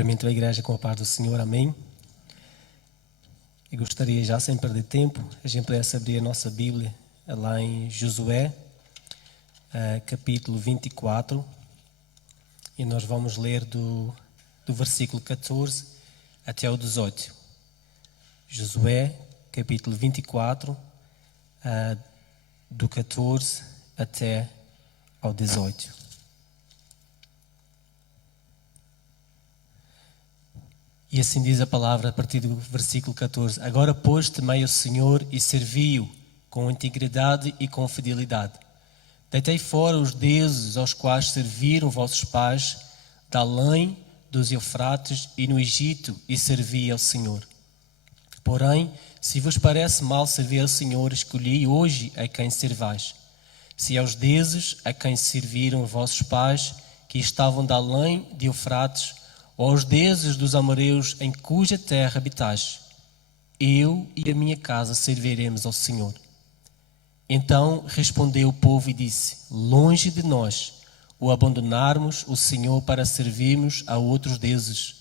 Cumprimento a igreja com a paz do Senhor, amém. E gostaria já, sem perder tempo, a gente pudesse abrir a nossa Bíblia lá em Josué, capítulo 24, e nós vamos ler do versículo 14 até o 18. Josué, capítulo 24, do 14 até ao 18. E assim diz a palavra a partir do versículo 14. Agora, pois, temei o Senhor e servi-o com integridade e com fidelidade. Deitei fora os deuses aos quais serviram vossos pais, da além dos Eufrates e no Egito, e servi ao Senhor. Porém, se vos parece mal servir ao Senhor, escolhi hoje a quem servais. Se aos deuses a quem serviram vossos pais, que estavam da além de Eufrates, ou aos deuses dos amoreus em cuja terra habitais, eu e a minha casa serviremos ao Senhor. Então respondeu o povo e disse: longe de nós o abandonarmos o Senhor para servirmos a outros deuses.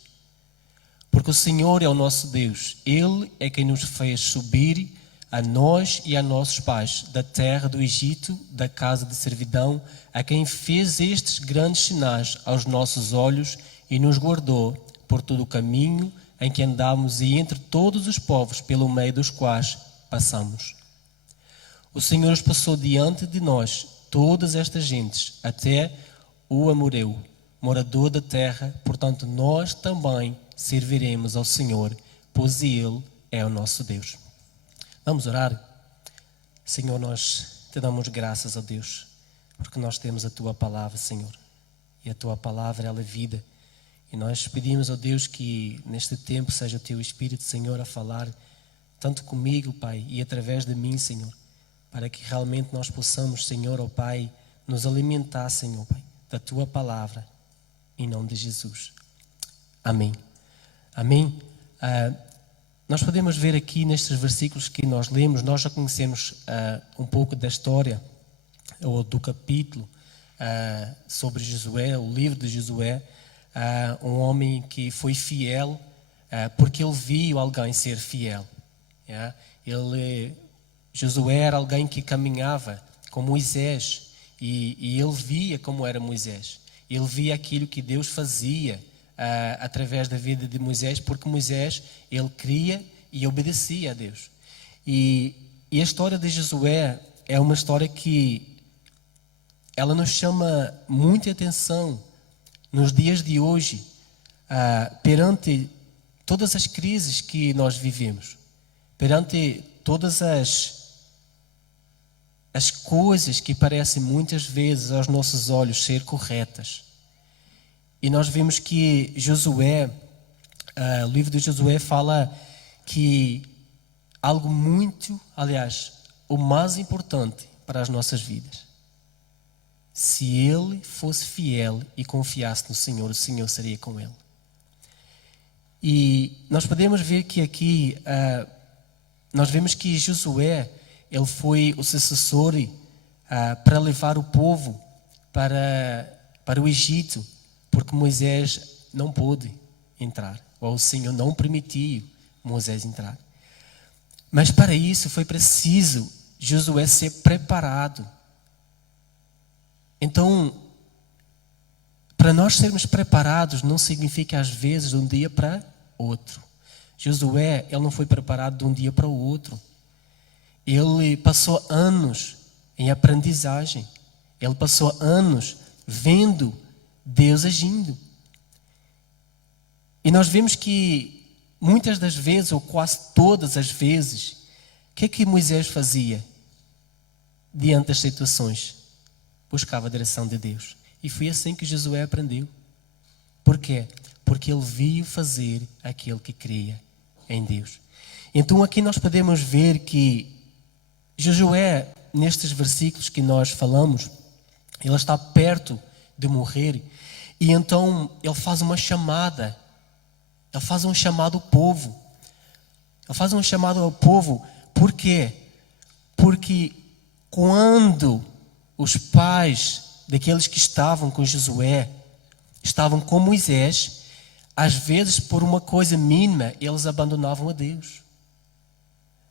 Porque o Senhor é o nosso Deus, Ele é quem nos fez subir a nós e a nossos pais da terra do Egito, da casa de servidão, a quem fez estes grandes sinais aos nossos olhos e nos guardou por todo o caminho em que andamos e entre todos os povos pelo meio dos quais passamos. O Senhor expulsou diante de nós todas estas gentes, até o amoreu, morador da terra, portanto nós também serviremos ao Senhor, pois Ele é o nosso Deus. Vamos orar? Senhor, nós te damos graças a Deus, porque nós temos a Tua palavra, Senhor, e a Tua palavra ela é vida. E nós pedimos, ó Deus, que neste tempo seja o Teu Espírito, Senhor, a falar tanto comigo, Pai, e através de mim, Senhor, para que realmente nós possamos, Senhor, ó Pai, nos alimentar, Senhor, Pai, da Tua palavra, em nome de Jesus. Amém. Amém. Nós podemos ver aqui nestes versículos que nós lemos, nós já conhecemos um pouco da história, ou do capítulo sobre Josué, o livro de Josué. Um homem que foi fiel porque ele viu alguém ser fiel. Josué era alguém que caminhava com Moisés e ele via como era Moisés. Ele via aquilo que Deus fazia através da vida de Moisés, porque Moisés ele cria e obedecia a Deus. E a história de Josué é uma história que ela nos chama muita atenção nos dias de hoje, perante todas as crises que nós vivemos, perante todas as coisas que parecem muitas vezes aos nossos olhos ser corretas. E nós vemos que Josué, o livro de Josué fala que algo muito, aliás, o mais importante para as nossas vidas, se ele fosse fiel e confiasse no Senhor, o Senhor seria com ele. E nós podemos ver que aqui, nós vemos que Josué, ele foi o sucessor para levar o povo para o Egito, porque Moisés não pôde entrar, ou o Senhor não permitiu Moisés entrar. Mas para isso foi preciso Josué ser preparado. Então, para nós sermos preparados não significa às vezes de um dia para outro. Josué, ele não foi preparado de um dia para o outro. Ele passou anos em aprendizagem. Ele passou anos vendo Deus agindo. E nós vemos que muitas das vezes, ou quase todas as vezes, o que é que Moisés fazia diante das situações? Buscava a direção de Deus. E foi assim que Josué aprendeu. Por quê? Porque ele viu fazer aquilo que cria em Deus. Então aqui nós podemos ver que Josué, nestes versículos que nós falamos, ele está perto de morrer. E então ele faz uma chamada. Ele faz um chamado ao povo. Ele faz um chamado ao povo. Por quê? Porque quando os pais daqueles que estavam com Josué estavam com Moisés, Às vezes, por uma coisa mínima, eles abandonavam a Deus.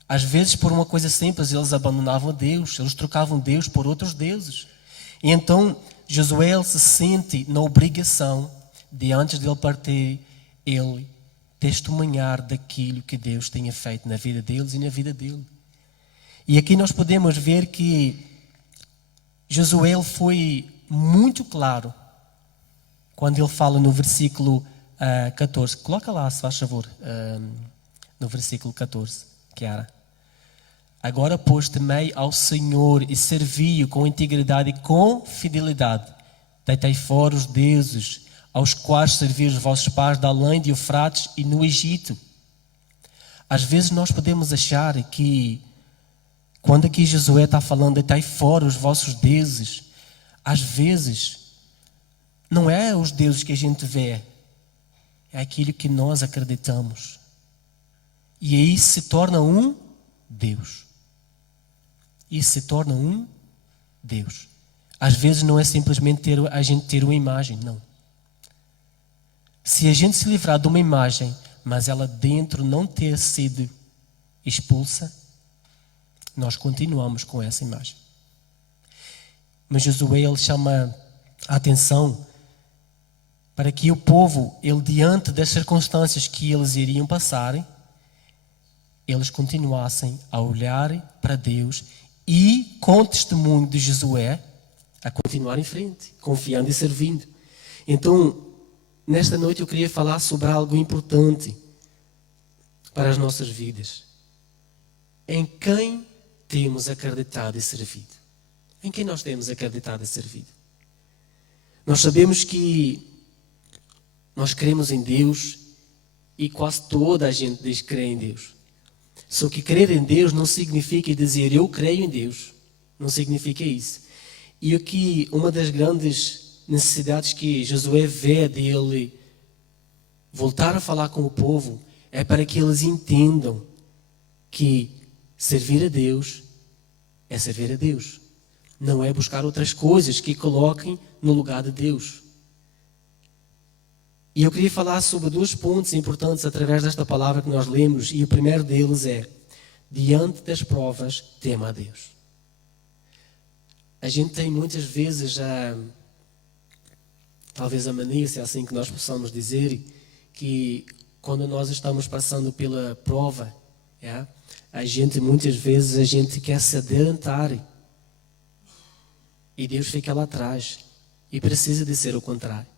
Às vezes, por uma coisa simples, eles abandonavam a Deus. Eles trocavam Deus por outros deuses. E então, Josué se sente na obrigação de, antes de ele partir, ele testemunhar daquilo que Deus tinha feito na vida deles e na vida dele. E aqui nós podemos ver que Josué foi muito claro quando ele fala no versículo 14. Coloca lá, se faz favor, no versículo 14, Kiara. Agora, pois, temei ao Senhor e servi-o com integridade e com fidelidade. Deitei fora os deuses aos quais serviam os vossos pais da além de Eufrates e no Egito. Às vezes nós podemos achar que, quando aqui Josué está falando, deitai fora os vossos deuses, às vezes não é os deuses que a gente vê, é aquilo que nós acreditamos. E aí se torna um Deus. Isso se torna um Deus. Às vezes não é simplesmente a gente ter uma imagem, não. Se a gente se livrar de uma imagem, mas ela dentro não ter sido expulsa, nós continuamos com essa imagem. Mas Josué, ele chama a atenção para que o povo, ele diante das circunstâncias que eles iriam passar, eles continuassem a olhar para Deus e, com o testemunho de Josué, a continuar em frente, confiando e servindo. Então, nesta noite eu queria falar sobre algo importante para as nossas vidas. Em quem temos acreditado e servido? Em quem nós temos acreditado e servido? Nós sabemos que nós cremos em Deus e quase toda a gente diz que crê em Deus. Só que crer em Deus não significa dizer eu creio em Deus. Não significa isso. E aqui uma das grandes necessidades que Josué vê dele voltar a falar com o povo é para que eles entendam que servir a Deus é servir a Deus. Não é buscar outras coisas que coloquem no lugar de Deus. E eu queria falar sobre 2 pontos importantes através desta palavra que nós lemos. E o primeiro deles é: diante das provas, tema a Deus. A gente tem muitas vezes talvez a mania, se é assim que nós possamos dizer, que quando nós estamos passando pela prova, muitas vezes a gente quer se adiantar e Deus fica lá atrás, e precisa de ser o contrário.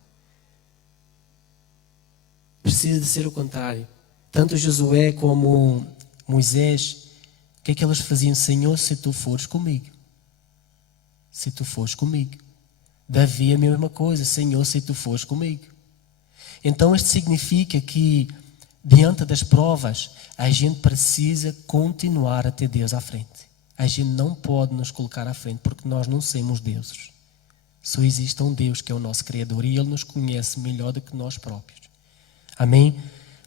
Precisa de ser o contrário. Tanto Josué como Moisés, o que é que eles faziam? Senhor, se tu fores comigo. Se tu fores comigo. Davi a mesma coisa, Senhor, se tu fores comigo. Então isto significa que diante das provas a gente precisa continuar a ter Deus à frente. A gente não pode nos colocar à frente porque nós não somos deuses. Só existe um Deus que é o nosso Criador e Ele nos conhece melhor do que nós próprios. Amém?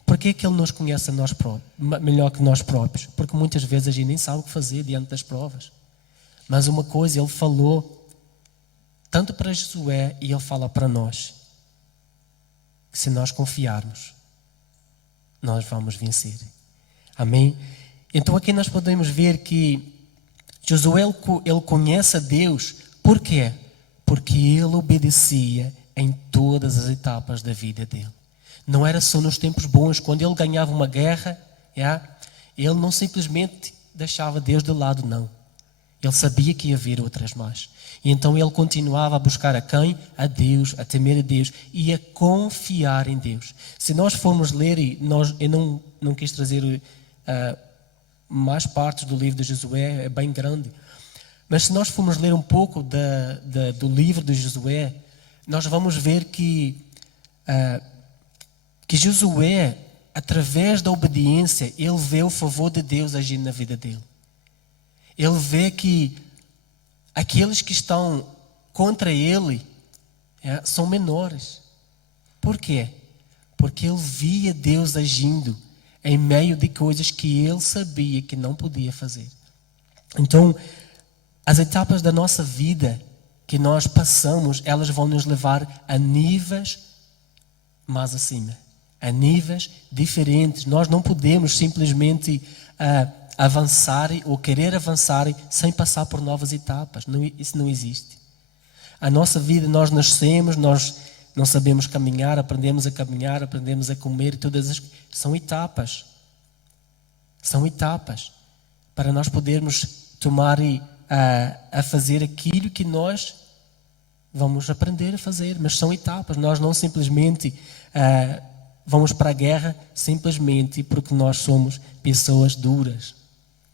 Por que é que Ele nos conhece melhor que nós próprios? Porque muitas vezes a gente nem sabe o que fazer diante das provas. Mas uma coisa Ele falou tanto para Josué e Ele fala para nós, que se nós confiarmos, nós vamos vencer. Amém? Então aqui nós podemos ver que Josué, ele conhece a Deus. Por quê? Porque ele obedecia em todas as etapas da vida dele. Não era só nos tempos bons, quando ele ganhava uma guerra, ele não simplesmente deixava Deus de lado, não. Ele sabia que ia haver outras más. E então ele continuava a buscar a quem? A Deus, a temer a Deus e a confiar em Deus. Se nós formos ler, eu não quis trazer mais partes do livro de Josué, é bem grande. Mas se nós formos ler um pouco do livro de Josué, nós vamos ver que Josué, através da obediência, ele vê o favor de Deus agindo na vida dele. Ele vê que aqueles que estão contra ele são menores. Por quê? Porque ele via Deus agindo em meio de coisas que ele sabia que não podia fazer. Então, as etapas da nossa vida que nós passamos, elas vão nos levar a níveis mais acima. a níveis diferentes. Nós não podemos simplesmente avançar ou querer avançar sem passar por novas etapas. Não, isso não existe. A nossa vida, nós nascemos, nós não sabemos caminhar, aprendemos a comer, são etapas. São etapas para nós podermos tomar a fazer aquilo que nós vamos aprender a fazer, mas são etapas. Nós não simplesmente vamos para a guerra simplesmente porque nós somos pessoas duras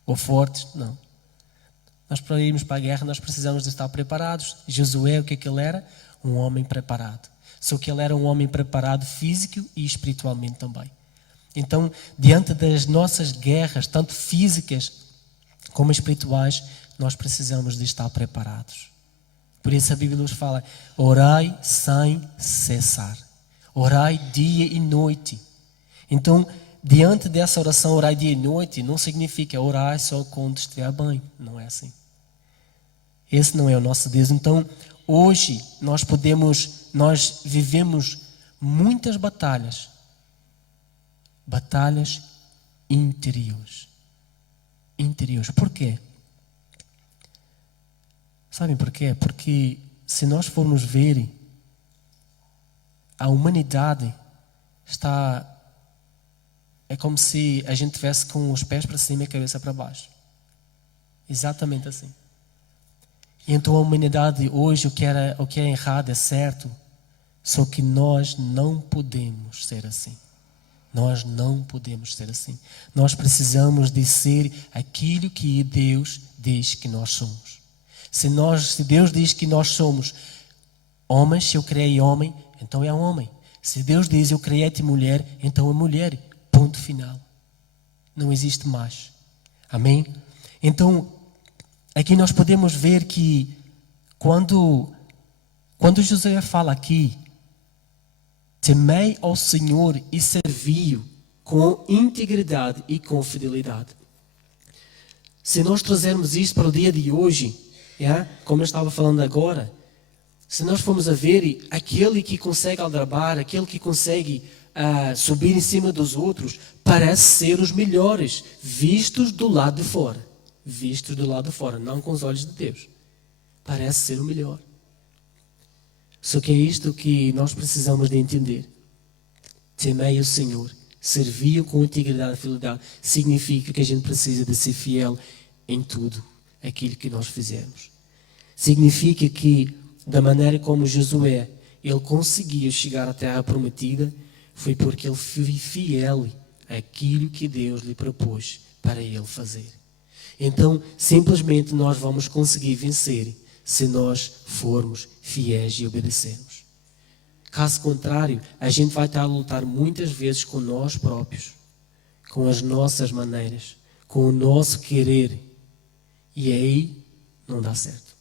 ou fortes, não. Nós, para irmos para a guerra, nós precisamos de estar preparados. Josué, o que é que ele era? Um homem preparado. Só que ele era um homem preparado físico e espiritualmente também. Então, diante das nossas guerras, tanto físicas como espirituais, nós precisamos de estar preparados. Por isso a Bíblia nos fala: orai sem cessar. Orai dia e noite. Então, diante dessa oração, orai dia e noite, não significa orar só quando estiver bem. Não é assim. Esse não é o nosso Deus. Então, hoje, nós vivemos muitas batalhas. Batalhas interiores. Por quê? Sabem por quê? Porque se nós formos ver, a humanidade é como se a gente tivesse com os pés para cima e a cabeça para baixo. Exatamente assim. E então a humanidade hoje, o que é errado é certo, só que nós não podemos ser assim. Nós não podemos ser assim. Nós precisamos de ser aquilo que Deus diz que nós somos. Se Deus diz que nós somos homens, se eu criei homem, então é um homem. Se Deus diz eu criei-te mulher, então é mulher. Ponto final. Não existe mais. Amém? Então, aqui nós podemos ver que quando José fala aqui, temei ao Senhor e servi-o com integridade e com fidelidade. Se nós trazermos isto para o dia de hoje, como eu estava falando agora, se nós formos a ver, aquele que consegue aldrabar, aquele que consegue subir em cima dos outros, parece ser os melhores, vistos do lado de fora. Vistos do lado de fora, não com os olhos de Deus. Parece ser o melhor. Só que é isto que nós precisamos de entender. Temei o Senhor, servi-o com integridade e fidelidade, significa que a gente precisa de ser fiel em tudo aquilo que nós fizermos. Significa que, da maneira como Josué, ele conseguiu chegar à terra prometida, foi porque ele foi fiel àquilo que Deus lhe propôs para ele fazer. Então, simplesmente nós vamos conseguir vencer se nós formos fiéis e obedecermos. Caso contrário, a gente vai estar a lutar muitas vezes com nós próprios, com as nossas maneiras, com o nosso querer. E aí não dá certo.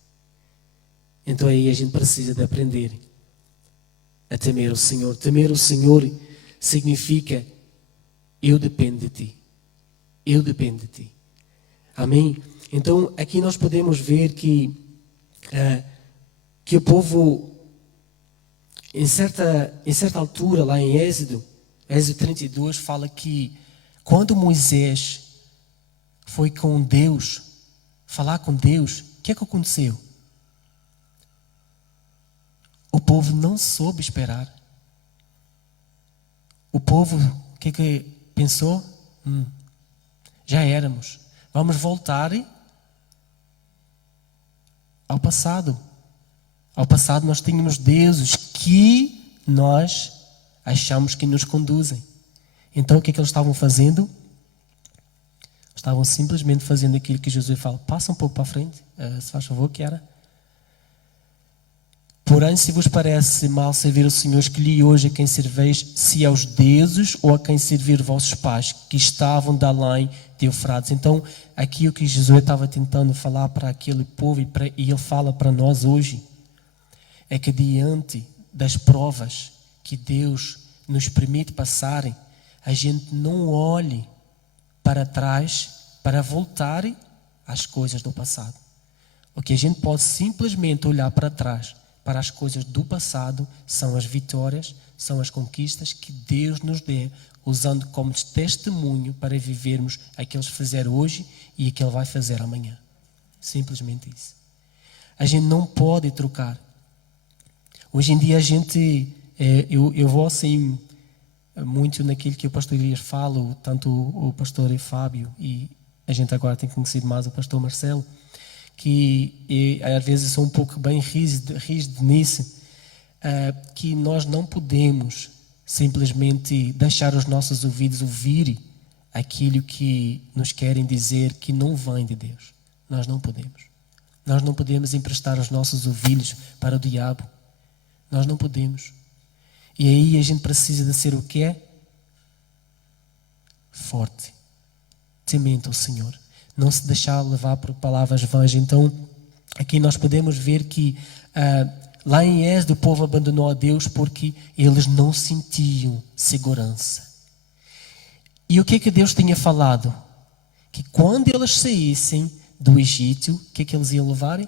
Então aí a gente precisa de aprender a temer o Senhor. Temer o Senhor significa: eu dependo de Ti. Eu dependo de Ti. Amém? Então aqui nós podemos ver que o povo, em certa altura, lá em Êxodo 32, fala que quando Moisés foi com Deus, falar com Deus, o que é que aconteceu? O povo não soube esperar. O povo, o que é que pensou? Já éramos. Vamos voltar ao passado. Ao passado nós tínhamos deuses que nós achamos que nos conduzem. Então o que é que eles estavam fazendo? Estavam simplesmente fazendo aquilo que Jesus fala. Passa um pouco para a frente, se faz favor, que era. Porém, se vos parece mal servir o Senhor, escolhi hoje a quem serveis, se aos deuses ou a quem servir vossos pais, que estavam de além de Eufrates. Então, aqui o que Jesus estava tentando falar para aquele povo, e ele fala para nós hoje, é que diante das provas que Deus nos permite passarem, a gente não olhe para trás para voltar às coisas do passado. O que a gente pode simplesmente olhar para trás, para as coisas do passado, são as vitórias, são as conquistas que Deus nos dê, usando como testemunho para vivermos aquilo que Ele fizer hoje e aquilo que Ele vai fazer amanhã. Simplesmente isso. A gente não pode trocar. Hoje em dia a gente, eu vou assim, muito naquilo que o pastor Elias fala, tanto o pastor Fábio e a gente agora tem conhecido mais o pastor Marcelo, que às vezes sou um pouco bem rígido nisso, que nós não podemos simplesmente deixar os nossos ouvidos ouvir aquilo que nos querem dizer que não vem de Deus. Nós não podemos. Nós não podemos emprestar os nossos ouvidos para o diabo. Nós não podemos. E aí a gente precisa de ser o quê? Forte. Temente ao Senhor. Não se deixar levar por palavras vãs. Então, aqui nós podemos ver que lá em Êxodo o povo abandonou a Deus porque eles não sentiam segurança. E o que Deus tinha falado? Que quando eles saíssem do Egito, o que eles iam levar?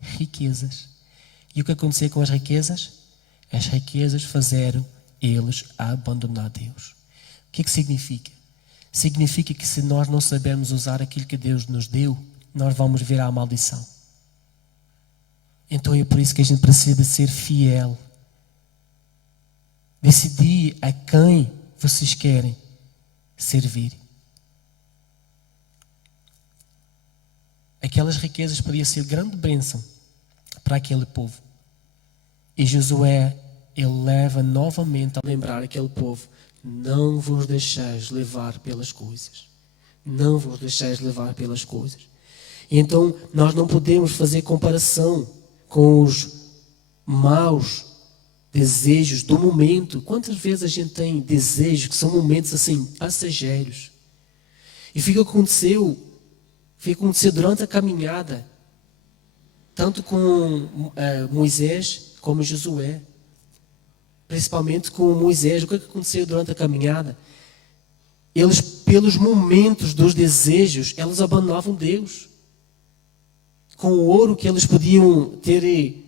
Riquezas. E o que aconteceu com as riquezas? As riquezas fizeram eles abandonar Deus. O que significa? Significa que se nós não sabermos usar aquilo que Deus nos deu, nós vamos ver a maldição. Então é por isso que a gente precisa ser fiel. Decidir a quem vocês querem servir. Aquelas riquezas podiam ser grande bênção para aquele povo. E Josué, ele leva novamente a lembrar aquele povo: não vos deixeis levar pelas coisas. Não vos deixeis levar pelas coisas. E então nós não podemos fazer comparação com os maus desejos do momento. Quantas vezes a gente tem desejos que são momentos assim, passageiros? E fica aconteceu durante a caminhada, tanto com Moisés como Josué. Principalmente com Moisés. O que aconteceu durante a caminhada? Eles, pelos momentos dos desejos, eles abandonavam Deus. Com o ouro que eles podiam ter,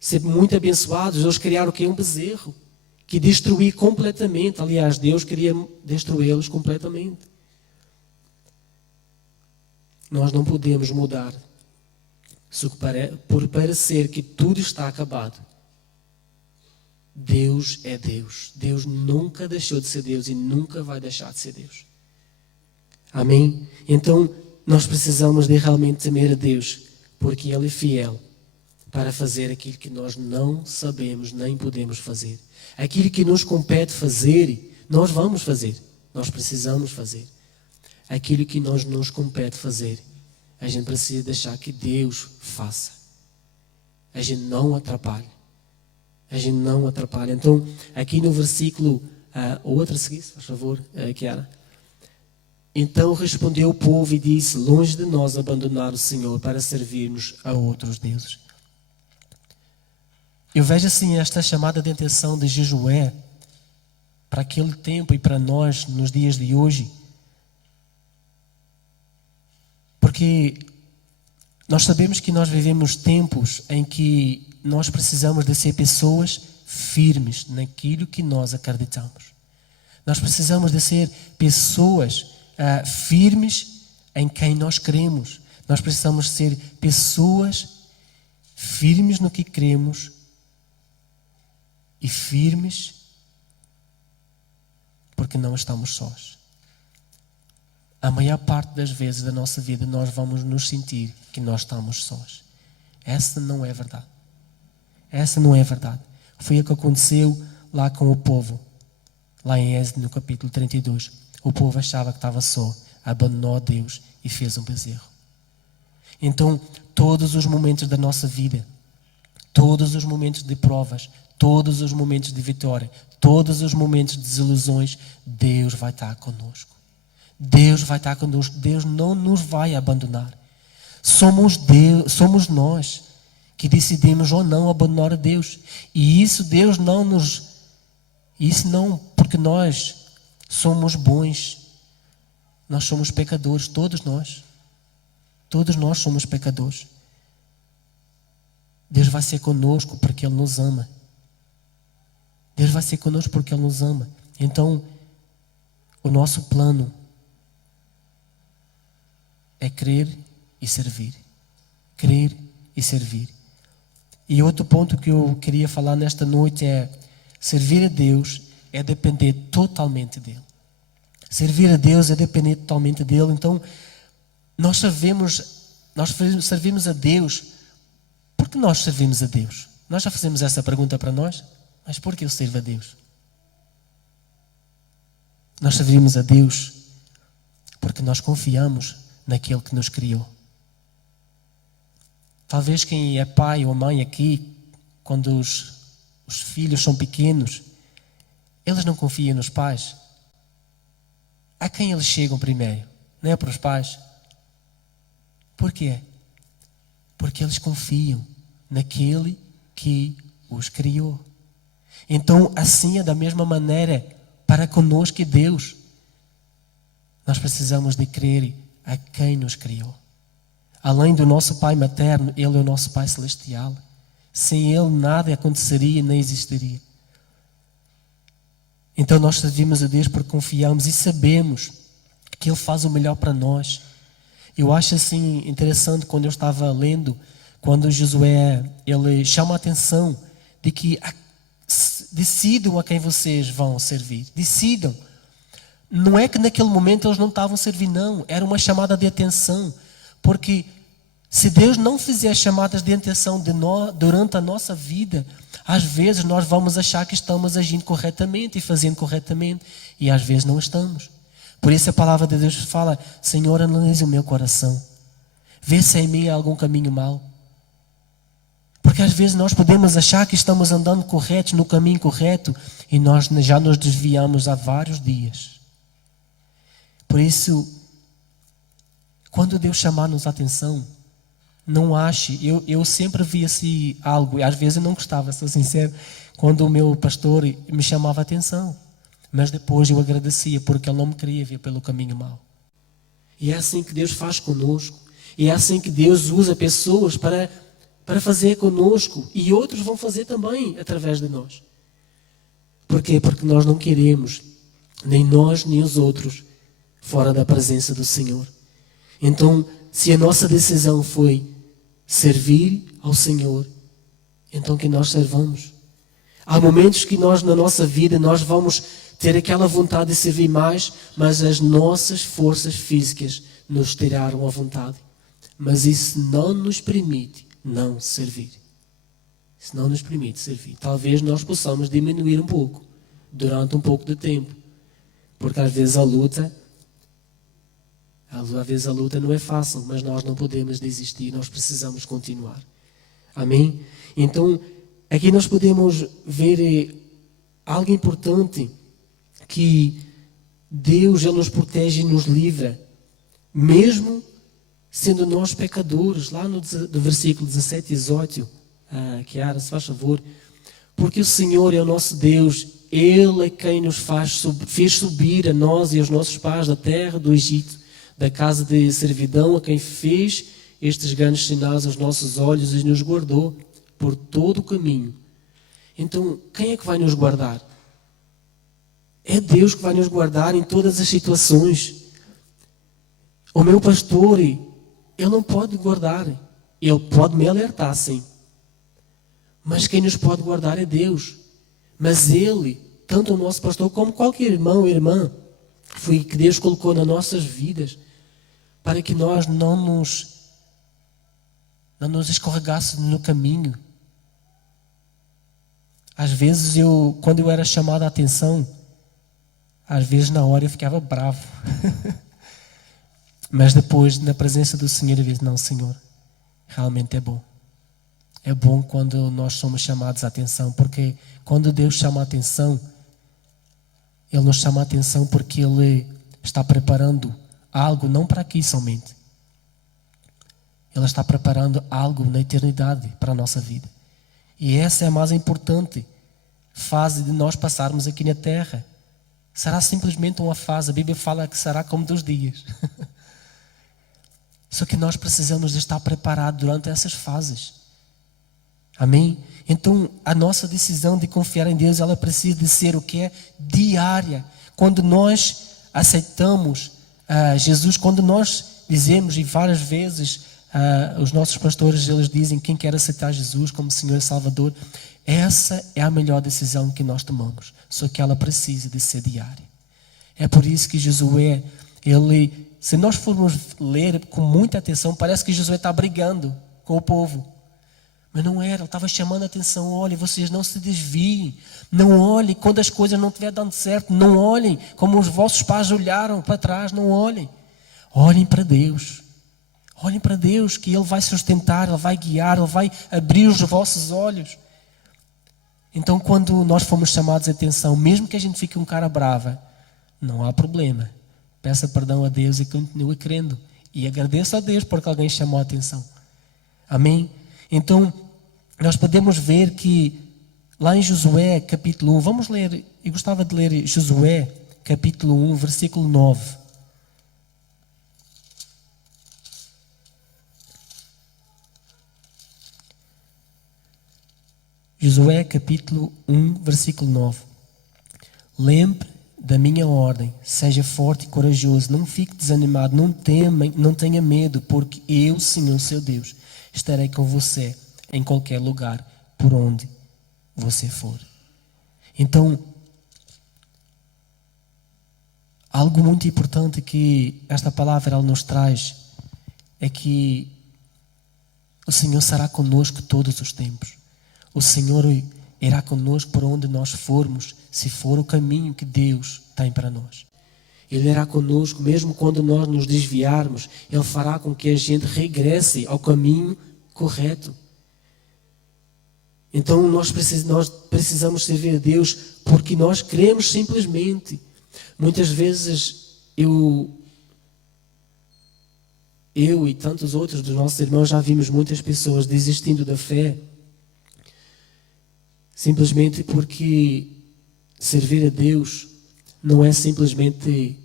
ser muito abençoados, eles criaram o que? Um bezerro, que destruía completamente. Aliás, Deus queria destruí-los completamente. Nós não podemos mudar por parecer que tudo está acabado. Deus é Deus. Deus nunca deixou de ser Deus e nunca vai deixar de ser Deus. Amém? Então, nós precisamos de realmente temer a Deus, porque Ele é fiel para fazer aquilo que nós não sabemos nem podemos fazer. Aquilo que nos compete fazer, nós vamos fazer. Nós precisamos fazer. Aquilo que nos compete fazer, a gente precisa deixar que Deus faça. A gente não atrapalha. A gente não atrapalha. Então, aqui no versículo, outra seguir, por favor, Kiara. Então respondeu o povo e disse: longe de nós abandonar o Senhor para servirmos a outros deuses. Eu vejo assim esta chamada de atenção de Josué para aquele tempo e para nós nos dias de hoje. Porque nós sabemos que nós vivemos tempos em que nós precisamos de ser pessoas firmes naquilo que nós acreditamos. Nós precisamos de ser pessoas firmes em quem nós cremos. Nós precisamos ser pessoas firmes no que cremos e firmes porque não estamos sós. A maior parte das vezes da nossa vida nós vamos nos sentir que nós estamos sós. Essa não é verdade. Essa não é verdade. Foi o que aconteceu lá com o povo. Lá em Êxodo, no capítulo 32. O povo achava que estava só. Abandonou a Deus e fez um bezerro. Então, todos os momentos da nossa vida, todos os momentos de provas, todos os momentos de vitória, todos os momentos de desilusões, Deus vai estar conosco. Deus vai estar conosco. Deus não nos vai abandonar. Somos nós que decidimos ou não abandonar a Deus. E isso Deus não nos... Isso não porque nós somos bons. Nós somos pecadores, todos nós. Todos nós somos pecadores. Deus vai ser conosco porque Ele nos ama. Deus vai ser conosco porque Ele nos ama. Então, o nosso plano é crer e servir. Crer e servir. E outro ponto que eu queria falar nesta noite é: servir a Deus é depender totalmente dEle. Servir a Deus é depender totalmente dEle. Então, nós servimos a Deus. Por que nós servimos a Deus? Nós já fizemos essa pergunta para nós. Mas por que eu sirvo a Deus? Nós servimos a Deus porque nós confiamos naquele que nos criou. Talvez quem é pai ou mãe aqui, quando os filhos são pequenos, eles não confiam nos pais. A quem eles chegam primeiro? Não é para os pais? Por quê? Porque eles confiam naquele que os criou. Então, assim é da mesma maneira para conosco e Deus. Nós precisamos de crer a quem nos criou. Além do nosso Pai materno, Ele é o nosso Pai celestial. Sem Ele nada aconteceria nem existiria. Então nós servimos a Deus porque confiamos e sabemos que Ele faz o melhor para nós. Eu acho assim interessante quando eu estava lendo, quando Josué, ele chama a atenção de que decidam a quem vocês vão servir. Decidam. Não é que naquele momento eles não estavam a servir, não. Era uma chamada de atenção. Porque se Deus não fizer chamadas de atenção durante a nossa vida, às vezes nós vamos achar que estamos agindo corretamente e fazendo corretamente. E às vezes não estamos. Por isso a palavra de Deus fala: Senhor, analise o meu coração. Vê se em mim há algum caminho mau. Porque às vezes nós podemos achar que estamos andando corretos, no caminho correto, e nós já nos desviamos há vários dias. Por isso, quando Deus chamar-nos a atenção, não ache, eu sempre vi assim algo, e às vezes eu não gostava, sou sincero, quando o meu pastor me chamava a atenção. Mas depois eu agradecia, porque Ele não me queria ver pelo caminho mau. E é assim que Deus faz conosco. E é assim que Deus usa pessoas para fazer conosco. E outros vão fazer também através de nós. Por quê? Porque nós não queremos, nem nós, nem os outros, fora da presença do Senhor. Então, se a nossa decisão foi servir ao Senhor, então que nós servamos. Há momentos que nós, na nossa vida, nós vamos ter aquela vontade de servir mais, mas as nossas forças físicas nos tiraram a vontade. Mas isso não nos permite não servir. Isso não nos permite servir. Talvez nós possamos diminuir um pouco, durante um pouco de tempo. Porque às vezes a luta não é fácil, mas nós não podemos desistir, nós precisamos continuar. Amém? Então, aqui nós podemos ver algo importante, que Deus, Ele nos protege e nos livra, mesmo sendo nós pecadores. Lá no versículo 17 e 18, Kiara, se faz favor, porque o Senhor é o nosso Deus, Ele é quem nos fez subir a nós e aos nossos pais da terra do Egito, da casa de servidão, a quem fez estes grandes sinais aos nossos olhos e nos guardou por todo o caminho. Então, quem é que vai nos guardar? É Deus que vai nos guardar em todas as situações. O meu pastor, ele não pode guardar. Ele pode me alertar, sim. Mas quem nos pode guardar é Deus. Mas Ele, tanto o nosso pastor como qualquer irmão ou irmã, foi que Deus colocou nas nossas vidas para que nós não nos escorregássemos no caminho. Às vezes, quando eu era chamado a atenção, às vezes na hora eu ficava bravo. Mas depois, na presença do Senhor, eu disse: não, Senhor, realmente é bom. É bom quando nós somos chamados a atenção, porque quando Deus chama a atenção, Ele nos chama a atenção porque Ele está preparando algo, não para aqui somente. Ele está preparando algo na eternidade para a nossa vida. E essa é a mais importante fase de nós passarmos aqui na terra. Será simplesmente uma fase. A Bíblia fala que será como 2 dias. Só que nós precisamos de estar preparados durante essas fases. Amém? Então, a nossa decisão de confiar em Deus, ela precisa de ser o que é diária. Quando nós aceitamos Jesus, quando nós dizemos, e várias vezes os nossos pastores, eles dizem, quem quer aceitar Jesus como Senhor e Salvador, essa é a melhor decisão que nós tomamos. Só que ela precisa de ser diária. É por isso que Josué, se nós formos ler com muita atenção, parece que Josué está brigando com o povo. Mas não era, ele estava chamando a atenção. Olhem, vocês não se desviem. Não olhem quando as coisas não estiverem dando certo. Não olhem como os vossos pais olharam para trás. Não olhem. Olhem para Deus. Olhem para Deus, que Ele vai sustentar, Ele vai guiar, Ele vai abrir os vossos olhos. Então, quando nós fomos chamados a atenção, mesmo que a gente fique um cara brava, não há problema. Peça perdão a Deus e continue crendo. E agradeça a Deus porque alguém chamou a atenção. Amém? Então, nós podemos ver que lá em Josué, capítulo 1, vamos ler, eu gostava de ler Josué, capítulo 1, versículo 9. Josué, capítulo 1, versículo 9. Lembre da minha ordem, seja forte e corajoso, não fique desanimado, não tenha medo, porque eu, Senhor, seu Deus, estarei com você em qualquer lugar por onde você for. Então, algo muito importante que esta palavra ela nos traz é que o Senhor será conosco todos os tempos. O Senhor irá conosco por onde nós formos, se for o caminho que Deus tem para nós. Ele irá conosco mesmo quando nós nos desviarmos. Ele fará com que a gente regresse ao caminho correto. Então nós precisamos servir a Deus porque nós cremos simplesmente. Muitas vezes eu e tantos outros dos nossos irmãos já vimos muitas pessoas desistindo da fé simplesmente porque servir a Deus não é simplesmente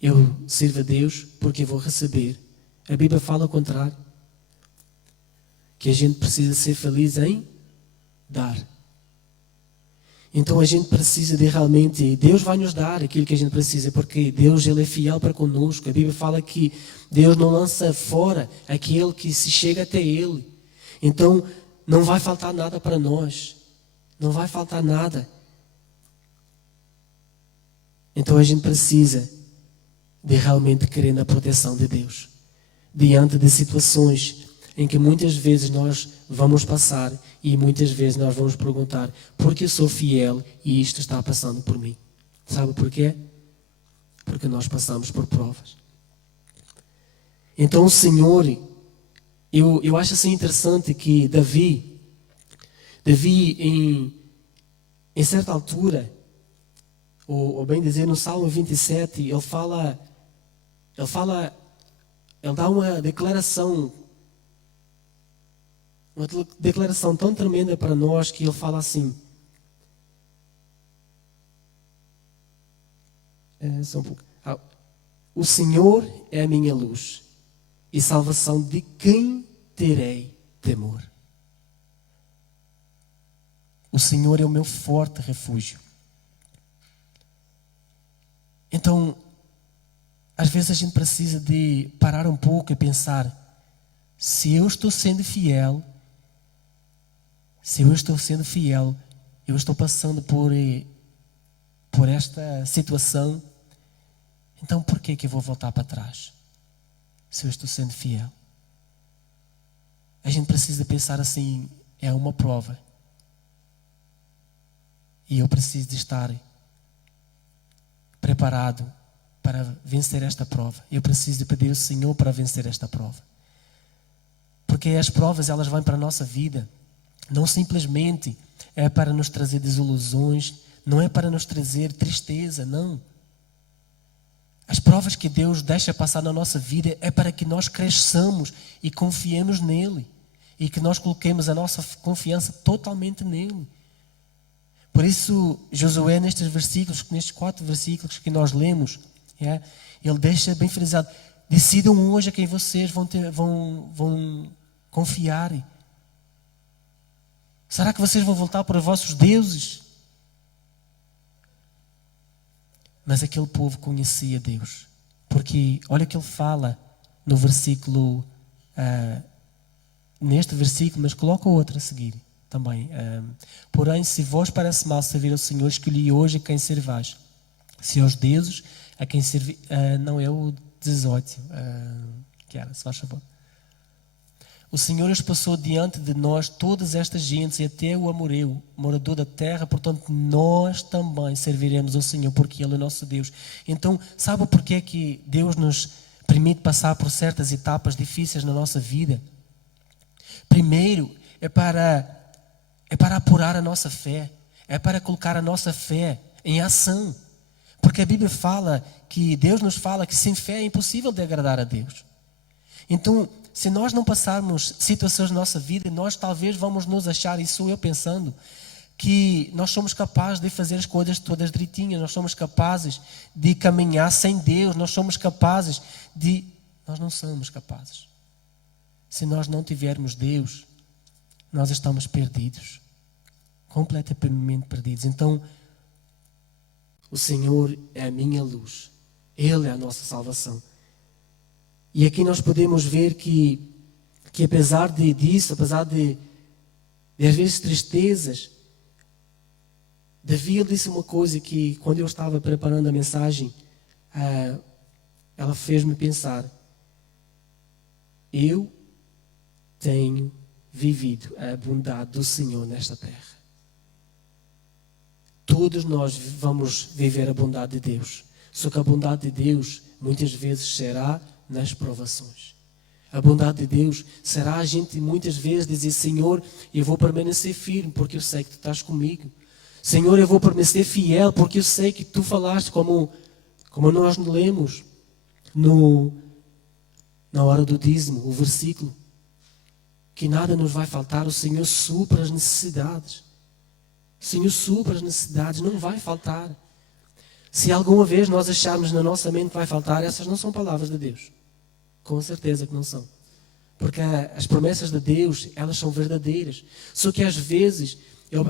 eu sirvo a Deus porque vou receber. A Bíblia fala o contrário. Que a gente precisa ser feliz em dar. Então a gente precisa de realmente, Deus vai nos dar aquilo que a gente precisa, porque Deus ele é fiel para conosco. A Bíblia fala que Deus não lança fora aquele que se chega até Ele. Então não vai faltar nada para nós. Não vai faltar nada. Então a gente precisa de realmente crer na proteção de Deus. Diante de situações em que muitas vezes nós vamos passar e muitas vezes nós vamos perguntar porque eu sou fiel e isto está passando por mim. Sabe porquê? Porque nós passamos por provas. Então o Senhor, eu acho assim interessante que Davi em certa altura, ou bem dizer no Salmo 27, ele dá uma declaração tão tremenda para nós que ele fala assim. O Senhor é a minha luz e salvação, de quem terei temor? O Senhor é o meu forte refúgio. Então, às vezes a gente precisa de parar um pouco e pensar, se eu estou sendo fiel, eu estou passando por esta situação, então por que eu vou voltar para trás? Se eu estou sendo fiel. A gente precisa pensar assim, é uma prova. E eu preciso de estar preparado para vencer esta prova. Eu preciso de pedir ao Senhor para vencer esta prova. Porque as provas, elas vêm para a nossa vida. Não simplesmente é para nos trazer desilusões, não é para nos trazer tristeza, não. As provas que Deus deixa passar na nossa vida é para que nós cresçamos e confiemos nele. E que nós coloquemos a nossa confiança totalmente nele. Por isso, Josué, nestes 4 versículos que nós lemos, ele deixa bem frisado, decidam hoje a quem vocês vão confiar. Será que vocês vão voltar para os vossos deuses? Mas aquele povo conhecia Deus. Porque olha o que ele fala no versículo, neste versículo, mas coloca outro a seguir também. Porém, se vos parece mal servir ao Senhor, escolhi hoje a quem servais. Se aos deuses a quem servi... não é o 18, que era, se faz favor. O Senhor os passou diante de nós todas estas gentes e até o amoreu, morador da terra, portanto nós também serviremos ao Senhor, porque Ele é nosso Deus. Então, sabe porquê que Deus nos permite passar por certas etapas difíceis na nossa vida? Primeiro, é para apurar a nossa fé, é para colocar a nossa fé em ação. Porque a Bíblia fala que Deus nos fala que sem fé é impossível de agradar a Deus. Então, se nós não passarmos situações na nossa vida, nós talvez vamos nos achar, e sou eu pensando, que nós somos capazes de fazer as coisas todas direitinhas, nós somos capazes de caminhar sem Deus, nós somos capazes de... Nós não somos capazes. Se nós não tivermos Deus, nós estamos perdidos. Completamente perdidos. Então, o Senhor é a minha luz. Ele é a nossa salvação. E aqui nós podemos ver que apesar disso, apesar de às vezes tristezas, Davi disse uma coisa que quando eu estava preparando a mensagem, ela fez-me pensar. Eu tenho vivido a bondade do Senhor nesta terra. Todos nós vamos viver a bondade de Deus. Só que a bondade de Deus muitas vezes será nas provações. A bondade de Deus será a gente muitas vezes dizer: Senhor, eu vou permanecer firme porque eu sei que Tu estás comigo. Senhor, eu vou permanecer fiel porque eu sei que Tu falaste, como nós lemos na hora do dízimo, o versículo, que nada nos vai faltar, o Senhor supra as necessidades. O Senhor supra as necessidades, não vai faltar. Se alguma vez nós acharmos na nossa mente que vai faltar, essas não são palavras de Deus. Com certeza que não são. Porque as promessas de Deus, elas são verdadeiras. Só que às vezes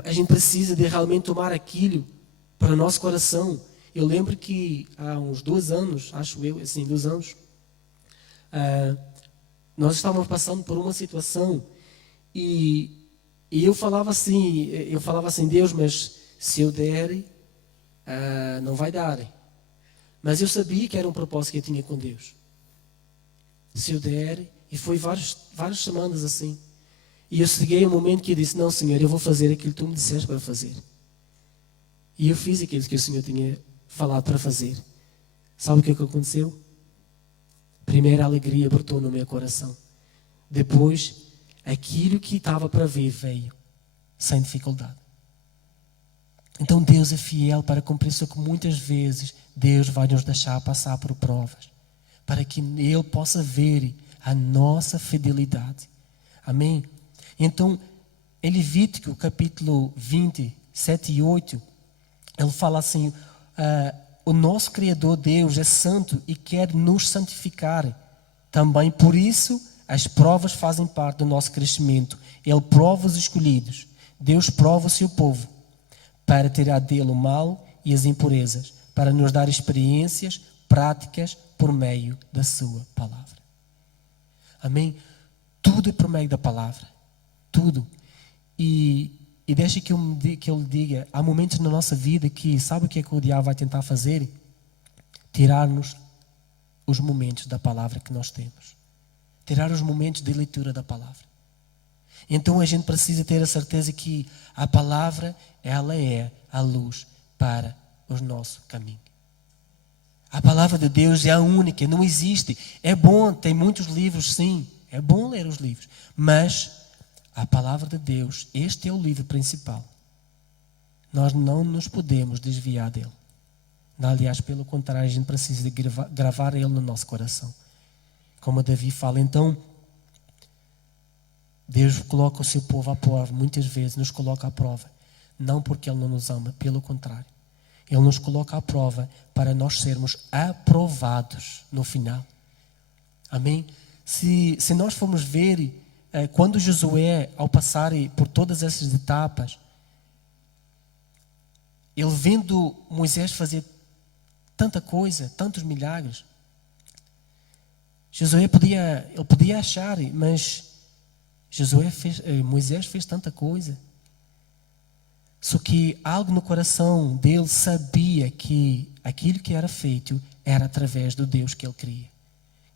a gente precisa de realmente tomar aquilo para o nosso coração. Eu lembro que há uns 2 anos, acho eu, assim, 2 anos, nós estávamos passando por uma situação e eu falava assim, Deus, mas se eu der, não vai dar. Mas eu sabia que era um propósito que eu tinha com Deus. Se eu der, e foi várias semanas assim. E eu cheguei a um momento que eu disse: não, Senhor, eu vou fazer aquilo que Tu me disseste para fazer. E eu fiz aquilo que o Senhor tinha falado para fazer. Sabe o que aconteceu? Primeiro a alegria brotou no meu coração. Depois, aquilo que estava para vir veio, sem dificuldade. Então Deus é fiel para cumprir, só que muitas vezes Deus vai nos deixar passar por provas, para que Ele possa ver a nossa fidelidade. Amém? Então, em Levítico, capítulo 20, 7 e 8, ele fala assim: o nosso Criador Deus é santo e quer nos santificar. Também por isso, as provas fazem parte do nosso crescimento. Ele prova os escolhidos. Deus prova o seu povo, para tirar dele o mal e as impurezas, para nos dar experiências práticas por meio da sua palavra. Amém? Tudo é por meio da palavra. Tudo. E deixa que eu lhe diga, há momentos na nossa vida que, sabe o que é que o diabo vai tentar fazer? Tirar-nos os momentos da palavra que nós temos. Tirar os momentos de leitura da palavra. Então a gente precisa ter a certeza que a palavra, ela é a luz para o nosso caminho. A palavra de Deus é a única, não existe. É bom, tem muitos livros, sim. É bom ler os livros. Mas a palavra de Deus, este é o livro principal. Nós não nos podemos desviar dele. Aliás, pelo contrário, a gente precisa de gravar ele no nosso coração. Como Davi fala, então, Deus coloca o seu povo à prova, muitas vezes nos coloca à prova. Não porque Ele não nos ama, pelo contrário. Ele nos coloca à prova para nós sermos aprovados no final. Amém? Se nós formos ver quando Josué, ao passar por todas essas etapas, ele vendo Moisés fazer tanta coisa, tantos milagres, Josué podia achar, mas Moisés fez tanta coisa. Só que algo no coração dele sabia que aquilo que era feito era através do Deus que ele queria.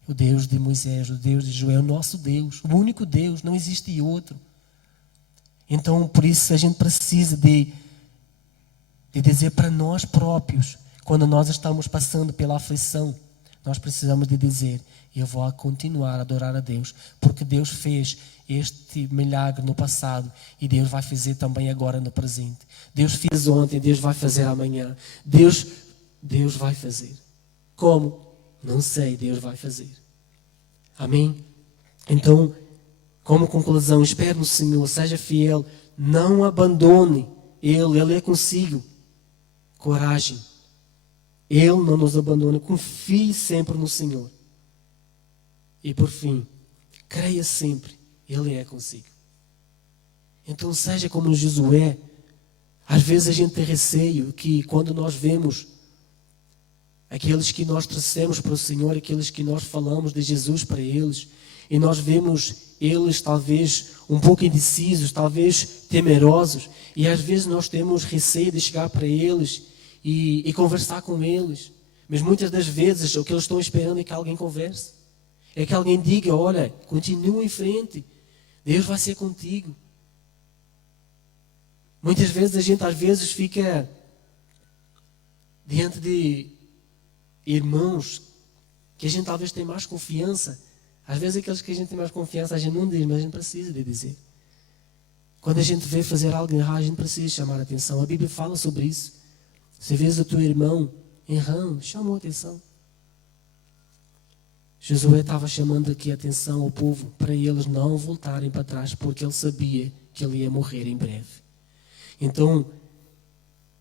O Deus de Moisés, o Deus de Josué, o nosso Deus, o único Deus, não existe outro. Então, por isso, a gente precisa de dizer para nós próprios, quando nós estamos passando pela aflição, nós precisamos de dizer: eu vou continuar a adorar a Deus, porque Deus fez este milagre no passado e Deus vai fazer também agora no presente. Deus fez ontem, Deus vai fazer amanhã. Deus vai fazer. Como? Não sei, Deus vai fazer. Amém? Então, como conclusão, espere no Senhor, seja fiel, não abandone Ele é consigo. Coragem. Ele não nos abandona, confie sempre no Senhor. E por fim, creia sempre, Ele é consigo. Então seja como Josué. Às vezes a gente tem receio que quando nós vemos aqueles que nós trouxemos para o Senhor, aqueles que nós falamos de Jesus para eles, e nós vemos eles talvez um pouco indecisos, talvez temerosos, e às vezes nós temos receio de chegar para eles e conversar com eles. Mas muitas das vezes o que eles estão esperando é que alguém converse. É que alguém diga: olha, continua em frente, Deus vai ser contigo. Muitas vezes a gente fica diante de irmãos que a gente talvez tem mais confiança. Às vezes aqueles que a gente tem mais confiança a gente não diz, mas a gente precisa de dizer. Quando a gente vê fazer algo errado, a gente precisa chamar a atenção. A Bíblia fala sobre isso. Se vês o teu irmão errando, chamou a atenção. Josué estava chamando aqui a atenção ao povo para eles não voltarem para trás, porque ele sabia que ele ia morrer em breve. Então,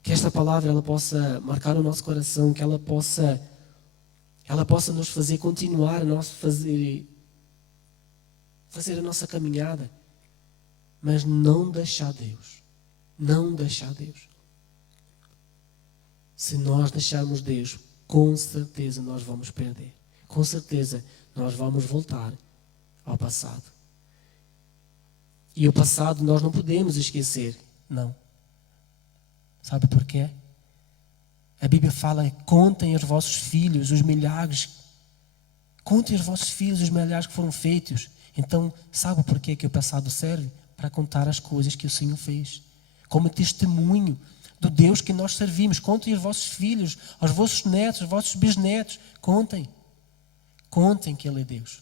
que esta palavra ela possa marcar o nosso coração, que ela possa nos fazer continuar fazer a nossa caminhada, mas não deixar Deus. Não deixar Deus. Se nós deixarmos Deus, com certeza nós vamos perder. Com certeza nós vamos voltar ao passado. E o passado nós não podemos esquecer. Não. Sabe por quê? A Bíblia fala: contem aos vossos filhos os milagres. Contem aos vossos filhos os milagres que foram feitos. Então, sabe por quê que o passado serve? Para contar as coisas que o Senhor fez. Como testemunho do Deus que nós servimos. Contem aos vossos filhos, aos vossos netos, aos vossos bisnetos. Contem. Contem que Ele é Deus.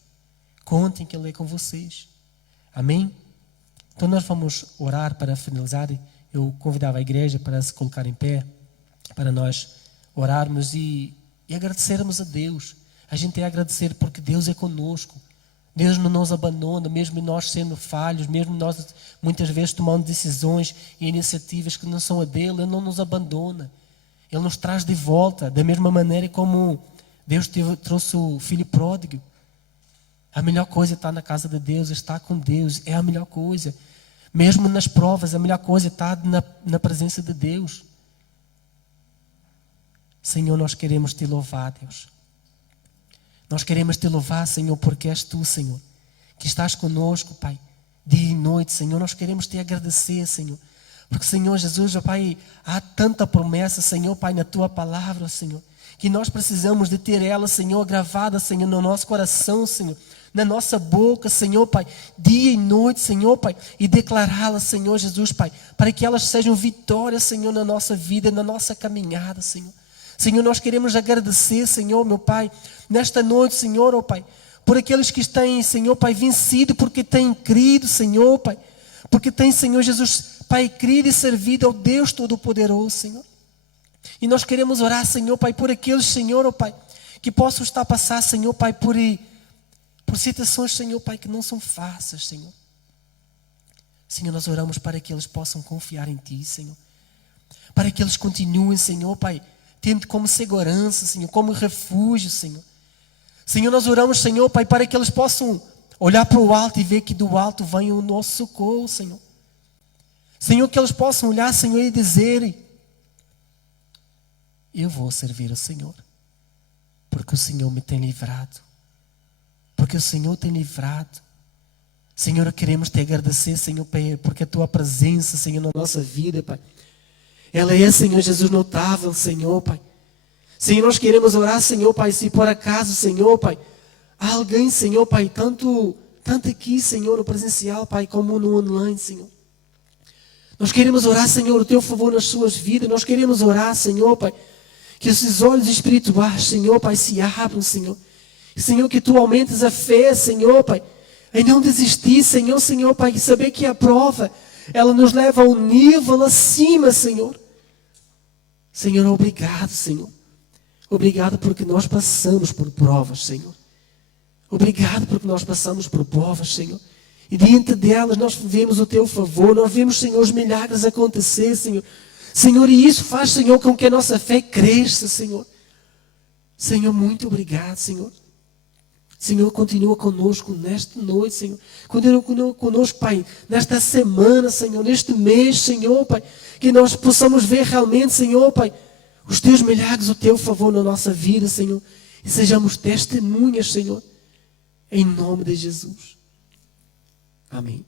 Contem que Ele é com vocês. Amém? Então nós vamos orar para finalizar. Eu convidava a igreja para se colocar em pé, para nós orarmos e agradecermos a Deus. A gente é agradecer porque Deus é conosco. Deus não nos abandona, mesmo nós sendo falhos, mesmo nós muitas vezes tomando decisões e iniciativas que não são a dele, Ele não nos abandona. Ele nos traz de volta, da mesma maneira como Deus trouxe o filho pródigo. A melhor coisa é estar na casa de Deus, estar com Deus, é a melhor coisa. Mesmo nas provas, a melhor coisa é estar na presença de Deus. Senhor, nós queremos Te louvar, Deus. Nós queremos Te louvar, Senhor, porque és Tu, Senhor, que estás conosco, Pai, dia e noite, Senhor. Nós queremos Te agradecer, Senhor, porque, Senhor Jesus, ó Pai, há tanta promessa, Senhor, Pai, na Tua palavra, Senhor, que nós precisamos de ter ela, Senhor, gravada, Senhor, no nosso coração, Senhor, na nossa boca, Senhor, Pai, dia e noite, Senhor, Pai, e declará-la, Senhor Jesus, Pai, para que elas sejam vitórias, Senhor, na nossa vida, na nossa caminhada, Senhor. Senhor, nós queremos agradecer, Senhor, meu Pai, nesta noite, Senhor, ó Pai, por aqueles que têm, Senhor, Pai, vencido, porque têm crido, Senhor, Pai, porque têm, Senhor Jesus, Pai, crido e servido ao Deus Todo-Poderoso, Senhor. E nós queremos orar, Senhor, Pai, por aqueles, Senhor, ó Pai, que possam estar a passar, Senhor, Pai, por situações, Senhor, Pai, que não são fáceis, Senhor. Senhor, nós oramos para que eles possam confiar em Ti, Senhor. Para que eles continuem, Senhor, Pai, tendo como segurança, Senhor, como refúgio, Senhor. Senhor, nós oramos, Senhor, Pai, para que eles possam Olhar para o alto e ver que do alto vem o nosso socorro, Senhor. Senhor, que eles possam olhar, Senhor, e dizer: eu vou servir o Senhor, porque o Senhor me tem livrado. Porque o Senhor tem livrado. Senhor, queremos te agradecer, Senhor, Pai, porque a tua presença, Senhor, na nossa vida, Pai, ela é, Senhor Jesus, notável, Senhor, Pai. Senhor, nós queremos orar, Senhor, Pai, se por acaso, Senhor, Pai, há alguém, Senhor, Pai, tanto aqui, Senhor, no presencial, Pai, como no online, Senhor. Nós queremos orar, Senhor, o teu favor nas suas vidas. Nós queremos orar, Senhor, Pai, que esses olhos espirituais, Senhor, Pai, se abram, Senhor. Senhor, que tu aumentes a fé, Senhor, Pai, em não desistir, Senhor, Senhor, Pai, e saber que a prova, ela nos leva a um nível acima, Senhor. Senhor, obrigado, Senhor. Obrigado porque nós passamos por provas, Senhor. Obrigado porque nós passamos por provas, Senhor. E diante delas nós vemos o teu favor, nós vemos, Senhor, os milagres acontecer, Senhor. Senhor, e isso faz, Senhor, com que a nossa fé cresça, Senhor. Senhor, muito obrigado, Senhor. Senhor, continua conosco nesta noite, Senhor. Continua conosco, Pai, nesta semana, Senhor, neste mês, Senhor, Pai. Que nós possamos ver realmente, Senhor, Pai, os teus milagres, o teu favor na nossa vida, Senhor. E sejamos testemunhas, Senhor, em nome de Jesus. Amém.